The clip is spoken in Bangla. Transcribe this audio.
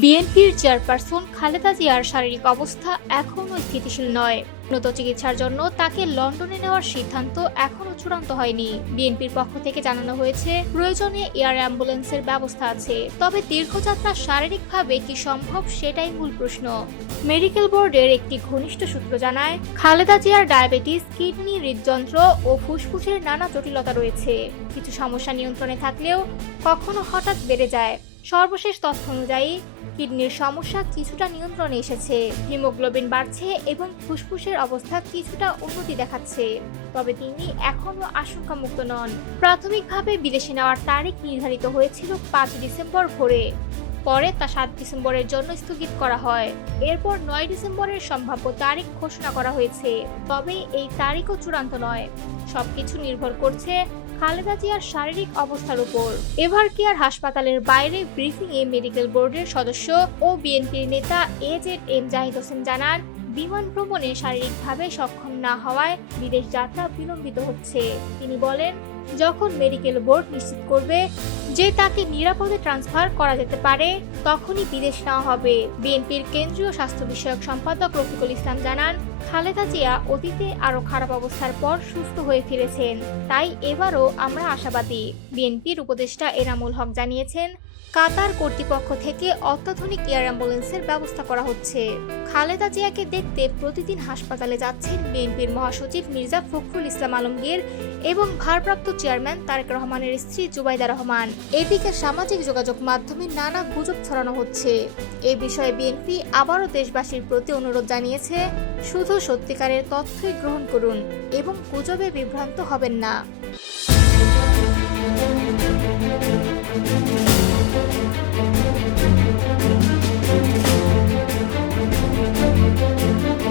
বিএনপির চেয়ারপারসন খালেদা জিয়ার শারীরিক অবস্থা এখনও স্থিতিশীল নয়। উন্নত চিকিৎসার জন্য তাকে লন্ডনে নেওয়ার সিদ্ধান্ত এখনও চূড়ান্ত হয়নি। বিএনপির পক্ষ থেকে জানানো হয়েছে প্রয়োজনে এয়ার অ্যাম্বুলেন্সের ব্যবস্থা আছে, তবে দীর্ঘযাত্রা শারীরিকভাবে কি সম্ভব সেটাই মূল প্রশ্ন। মেডিকেল বোর্ডের একটি ঘনিষ্ঠ সূত্র জানায়, খালেদা জিয়ার ডায়াবেটিস, কিডনি, হৃদযন্ত্র ও ফুসফুসের নানা জটিলতা রয়েছে। কিছু সমস্যা নিয়ন্ত্রণে থাকলেও কখনো হঠাৎ বেড়ে যায়। সর্বশেষ তথ্য অনুযায়ী কিডনির সমস্যা কিছুটা নিয়ন্ত্রণে এসেছে, হিমোগ্লোবিন বাড়ছে এবং ফুসফুসের অবস্থা কিছুটা উন্নতি দেখাচ্ছে, তবে তিনি এখনও আশঙ্কামুক্ত নন। প্রাথমিকভাবে বিদেশে নেওয়ার তারিখ নির্ধারিত হয়েছিল 5 ডিসেম্বর ভোরে, পরে তা 7 ডিসেম্বরের জন্য স্থগিত করা হয়। এরপর 9 ডিসেম্বরের সম্ভাব্য তারিখ ঘোষণা করা হয়েছে, তবে এই তারিখও চূড়ান্ত নয়। সবকিছু নির্ভর করছে খালেদা জিয়ার শারীরিক অবস্থার উপর। এভার কেয়ার হাসপাতালের বাইরে ব্রিফিংয়ে মেডিকেল বোর্ডের সদস্য ও বিএনপির নেতা এজেড জাহিদ হোসেন জানান, বিমান ভ্রমণে শারীরিকভাবে সক্ষম না হওয়ায় বিদেশ যাত্রা বিলম্বিত হচ্ছে। তিনি বলেন, যখন মেডিকেল বোর্ড নিশ্চিত করবে যে তাকে নিরাপদে ট্রান্সফার করা যেতে পারে, তখনই বিদেশ নেওয়া হবে। বিএনপির কেন্দ্রীয় স্বাস্থ্য বিষয়ক সম্পাদক রফিকুল ইসলাম জানান, খালেদা জিয়া অতীতে আরো খারাপ অবস্থার পর সুস্থ হয়ে ফিরেছেন, তাই এবারও আমরা আশাবাদী। বিএনপির উপদেষ্টা এনামুল হক জানিয়েছেন, কাতার কর্তৃপক্ষ থেকে অত্যাধুনিক এয়ার অ্যাম্বুলেন্সের ব্যবস্থা করা হচ্ছে। খালেদা জিয়াকে দেখতে প্রতিদিন হাসপাতালে যাচ্ছেন বিএনপির মহাসচিব মির্জা ফখরুল ইসলাম আলমগীর এবং ভারপ্রাপ্ত চেয়ারম্যান তারেক রহমানের স্ত্রী জুবাইদা রহমান। এদিকে সামাজিক যোগাযোগ মাধ্যমে নানা গুজব ছড়ানো হচ্ছে। এ বিষয়ে বিএনপি আবারও দেশবাসীর প্রতি অনুরোধ জানিয়েছে, শুধু সত্যিকারের তথ্যই গ্রহণ করুন এবং গুজবে বিভ্রান্ত হবেন না।